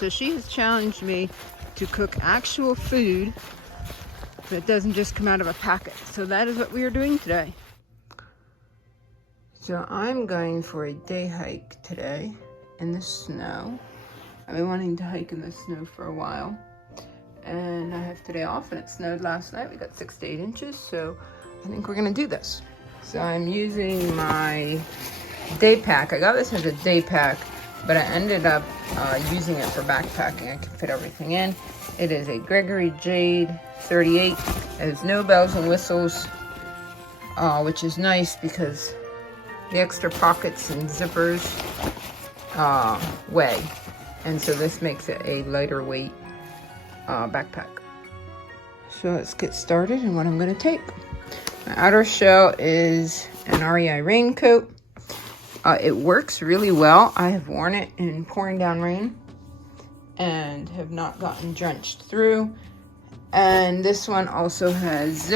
So she has challenged me to cook actual food that doesn't just come out of a packet. So that is what we are doing today. So I'm going for a day hike today in the snow. I've been wanting to hike in the snow for a while. And I have today off, and it snowed last night. We got 6 to 8 inches, so I think we're gonna do this. So I'm using my day pack. I got this as a day pack, but I ended up using it for backpacking. I can fit everything in. It is a Gregory Jade 38. It has no bells and whistles, which is nice because the extra pockets and zippers weigh. And so this makes it a lighter weight backpack. So let's get started and what I'm going to take. My outer shell is an REI raincoat. It works really well. I have worn it in pouring down rain and have not gotten drenched through. And this one also has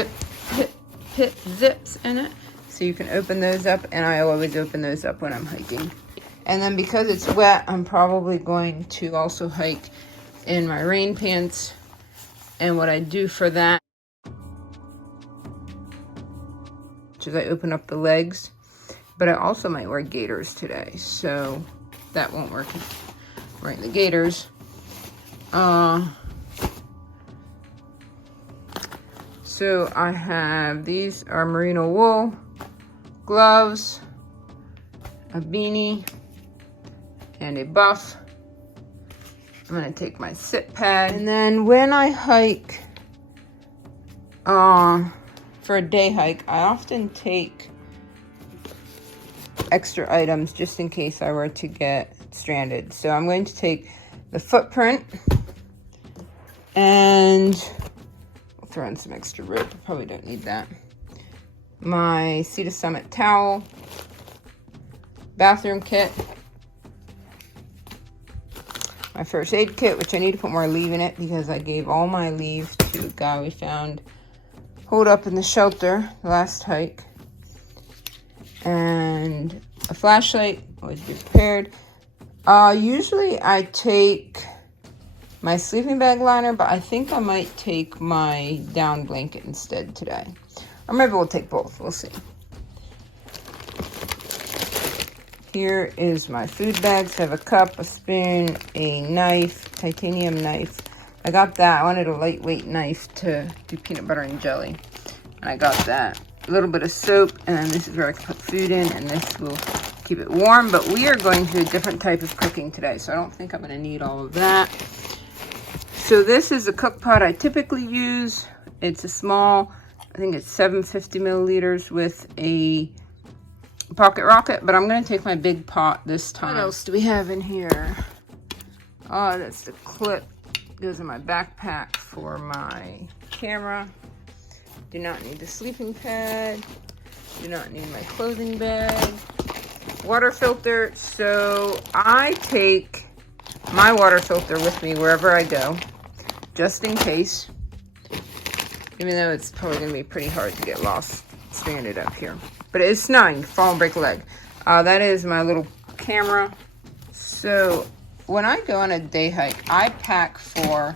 hip zips in it, so you can open those up, and I always open those up when I'm hiking. And then because it's wet, I'm probably going to also hike in my rain pants. And what I do for that is I open up the legs, but I also might wear gaiters today, so that won't work wearing the gaiters. So I have, these are merino wool gloves, a beanie, and a buff. I'm gonna take my sit pad. And then when I hike, for a day hike, I often take extra items just in case I were to get stranded. So I'm going to take the footprint, and I'll throw in some extra rope. I probably don't need that. My Sea to Summit towel, bathroom kit, my first aid kit, which I need to put more leave in it because I gave all my leave to a guy we found holed up in the shelter the last hike. And a flashlight, always be prepared. Usually I take my sleeping bag liner, but I think I might take my down blanket instead today. Or maybe we'll take both, we'll see. Here is my food bags. I have a cup, a spoon, a knife, titanium knife. I got that. I wanted a lightweight knife to do peanut butter and jelly. And I got that. A little bit of soap, and then this is where I can put food in, and this will keep it warm. But we are going to do a different type of cooking today, so I don't think I'm going to need all of that. So this is a cook pot I typically use. It's a small, I think it's 750 milliliters with a pocket rocket, but I'm going to take my big pot this time. What else do we have in here? Oh, that's the clip. Goes in my backpack for my camera. Do not need the sleeping pad. Do not need my clothing bag. Water filter. So I take my water filter with me wherever I go, just in case. Even though it's probably going to be pretty hard to get lost stranded up here. But it is snowing. Fall and break a leg. That is my little camera. So when I go on a day hike, I pack for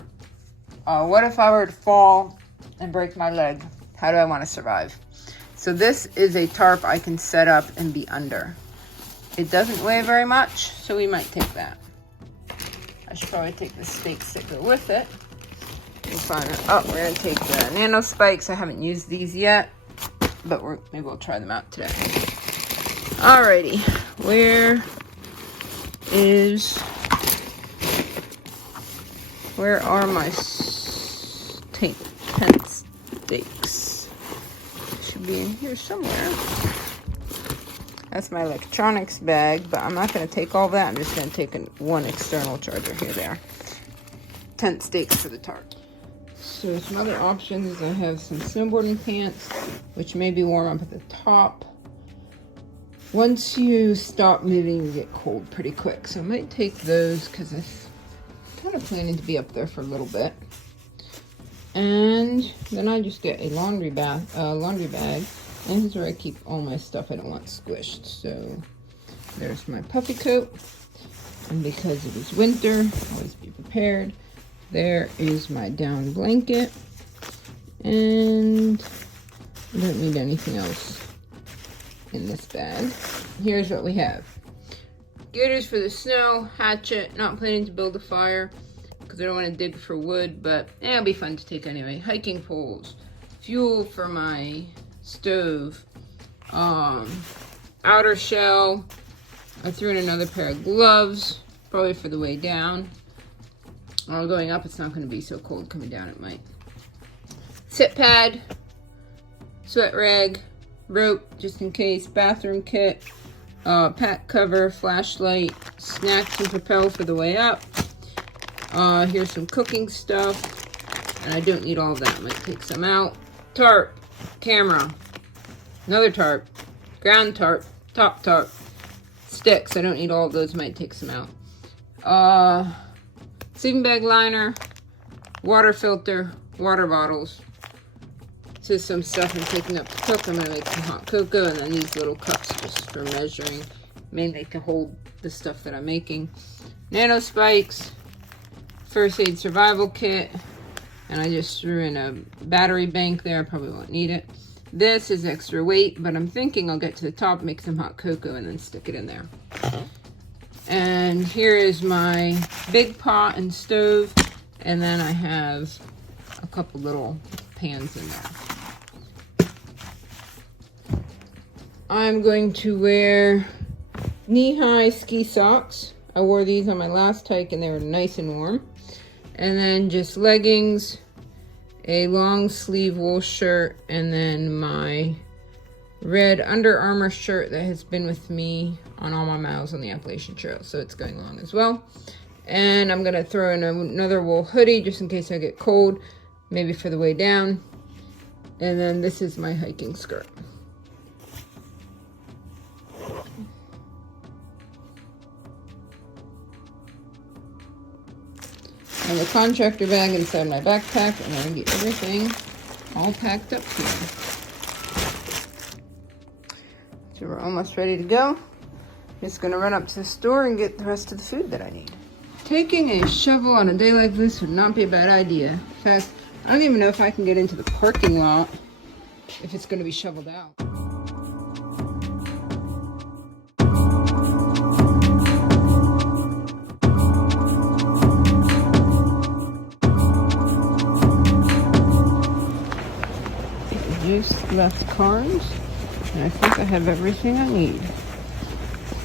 what if I were to fall and break my leg? How do I want to survive? So this is a tarp I can set up and be under. It doesn't weigh very much, so we might take that. I should probably take the stakes that go with it. We're going to take the nano spikes. I haven't used these yet, but maybe we'll try them out today. Alrighty, where are my tent stakes? Should be in here somewhere. That's my electronics bag, but I'm not going to take all that. I'm just going to take one external charger. Here they are. Tent stakes for the tarp. So some other options, I have some snowboarding pants, which may be warm up at the top. Once you stop moving, you get cold pretty quick. So I might take those because I'm kind of planning to be up there for a little bit. And then I just get a laundry bag. And this is where I keep all my stuff I don't want squished. So there's my puffy coat. And because it is winter, always be prepared. prepared. There is my down blanket. And I don't need anything else in this bag. Here's what we have. Girders for the snow, hatchet, not planning to build a fire because I don't want to dig for wood, but it'll be fun to take anyway. Hiking poles, fuel for my stove, outer shell. I threw in another pair of gloves, probably for the way down. Well, going up, it's not going to be so cold. Coming down, it might. Sit pad, sweat rag, rope, just in case, bathroom kit, pack cover, flashlight, snacks and Propel for the way up. Here's some cooking stuff, and I don't need all of that. Might take some out. Tarp, camera, another tarp, ground tarp, top tarp, sticks. I don't need all of those. Might take some out. Sleeping bag liner, water filter, water bottles. This is some stuff I'm taking up to cook. I'm going to make some hot cocoa, and then these little cups just for measuring, mainly to hold the stuff that I'm making. Nano spikes, first aid survival kit, and I just threw in a battery bank there. I probably won't need it. This is extra weight, but I'm thinking I'll get to the top, make some hot cocoa, and then stick it in there. And here is my big pot and stove, and then I have a couple little pans in there. I'm going to wear knee-high ski socks. I wore these on my last hike and they were nice and warm. And then just leggings, a long sleeve wool shirt, and then my red Under Armour shirt that has been with me on all my miles on the Appalachian Trail, so it's going long as well. And I'm gonna throw in another wool hoodie just in case I get cold, maybe for the way down. And then this is my hiking skirt. And the contractor bag inside my backpack, and I'm gonna get everything all packed up here. So we're almost ready to go. Just gonna run up to the store and get the rest of the food that I need. Taking a shovel on a day like this would not be a bad idea. In fact, I don't even know if I can get into the parking lot if it's gonna be shoveled out. Just left cars, and I think I have everything I need.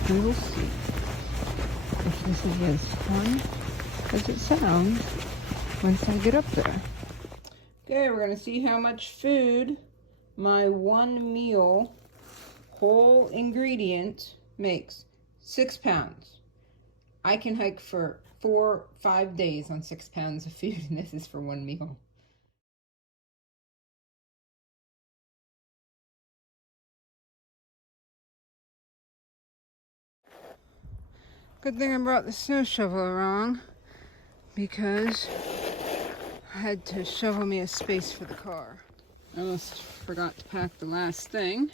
We will see if this is as fun as it sounds once I get up there. Okay, we're gonna see how much food my one meal whole ingredient makes. 6 pounds. I can hike for 4-5 days on 6 pounds of food, and this is for one meal. Good thing I brought the snow shovel along, because I had to shovel me a space for the car. I almost forgot to pack the last thing.